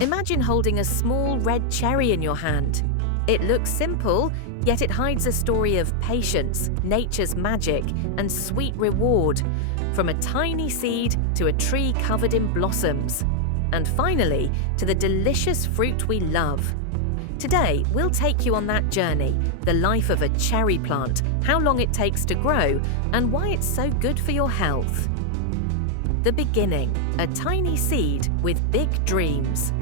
Imagine holding a small red cherry in your hand. It looks simple, yet it hides a story of patience, nature's magic, and sweet reward, from a tiny seed to a tree covered in blossoms, and finally to the delicious fruit we love. Today, we'll take you on that journey, the life of a cherry plant, how long it takes to grow, and why it's so good for your health. The beginning, a tiny seed with big dreams.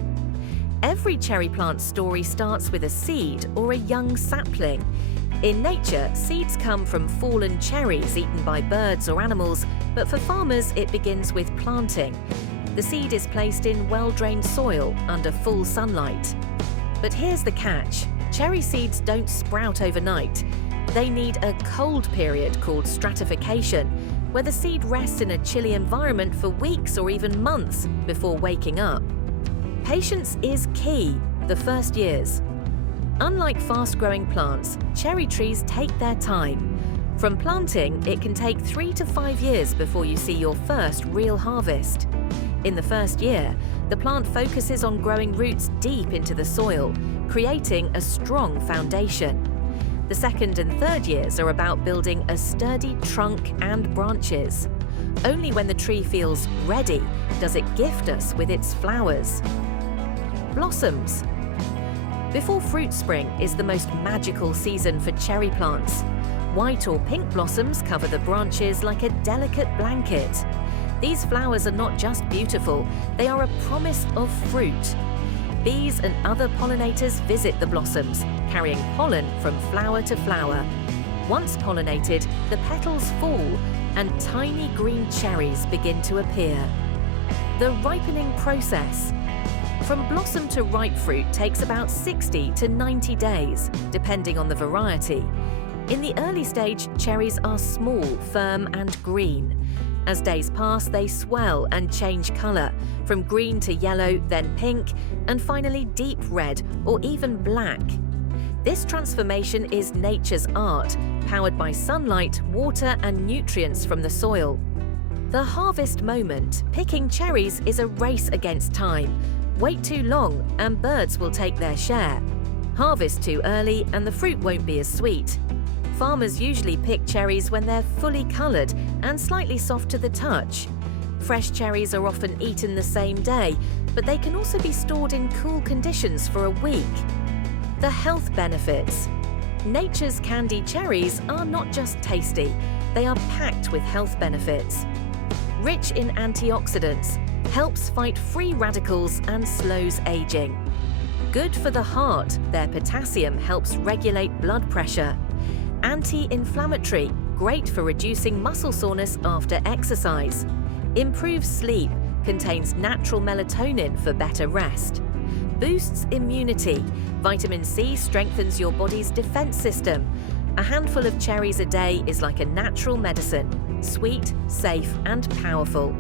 Every cherry plant story starts with a seed or a young sapling. In nature, seeds come from fallen cherries eaten by birds or animals, but for farmers it begins with planting. The seed is placed in well-drained soil under full sunlight. But here's the catch. Cherry seeds don't sprout overnight. They need a cold period called stratification, where the seed rests in a chilly environment for weeks or even months before waking up. Patience is key the first years. Unlike fast-growing plants, cherry trees take their time. From planting, it can take 3 to 5 years before you see your first real harvest. In the first year, the plant focuses on growing roots deep into the soil, creating a strong foundation. The second and third years are about building a sturdy trunk and branches. Only when the tree feels ready does it gift us with its flowers. Blossoms. Before fruit spring is the most magical season for cherry plants. White or pink blossoms cover the branches like a delicate blanket. These flowers are not just beautiful, they are a promise of fruit. Bees and other pollinators visit the blossoms, carrying pollen from flower to flower. Once pollinated, the petals fall and tiny green cherries begin to appear. The ripening process. From blossom to ripe fruit takes about 60 to 90 days, depending on the variety. In the early stage, cherries are small, firm and green. As days pass, they swell and change colour, from green to yellow, then pink, and finally deep red or even black. This transformation is nature's art, powered by sunlight, water and nutrients from the soil. The harvest moment. Picking cherries is a race against time. Wait too long and birds will take their share. Harvest too early and the fruit won't be as sweet. Farmers usually pick cherries when they're fully coloured and slightly soft to the touch. Fresh cherries are often eaten the same day, but they can also be stored in cool conditions for a week. The health benefits. Nature's candied cherries are not just tasty, they are packed with health benefits. Rich in antioxidants, helps fight free radicals and slows aging. Good for the heart, their potassium helps regulate blood pressure. Anti-inflammatory, great for reducing muscle soreness after exercise. Improves sleep, contains natural melatonin for better rest. Boosts immunity, vitamin C strengthens your body's defense system. A handful of cherries a day is like a natural medicine, sweet, safe and powerful.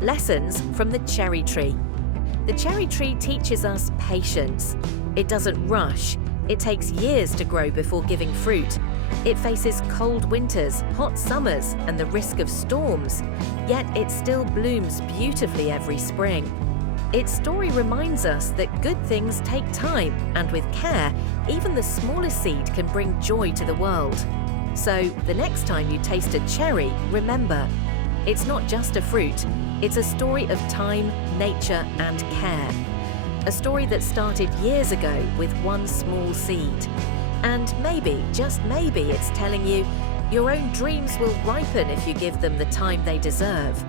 Lessons from the cherry tree. The cherry tree teaches us patience. It doesn't rush. It takes years to grow before giving fruit. It faces cold winters, hot summers, and the risk of storms. Yet it still blooms beautifully every spring. Its story reminds us that good things take time, and with care, even the smallest seed can bring joy to the world. So, the next time you taste a cherry, remember, it's not just a fruit, it's a story of time, nature, and care. A story that started years ago with one small seed. And maybe, just maybe, it's telling you your own dreams will ripen if you give them the time they deserve.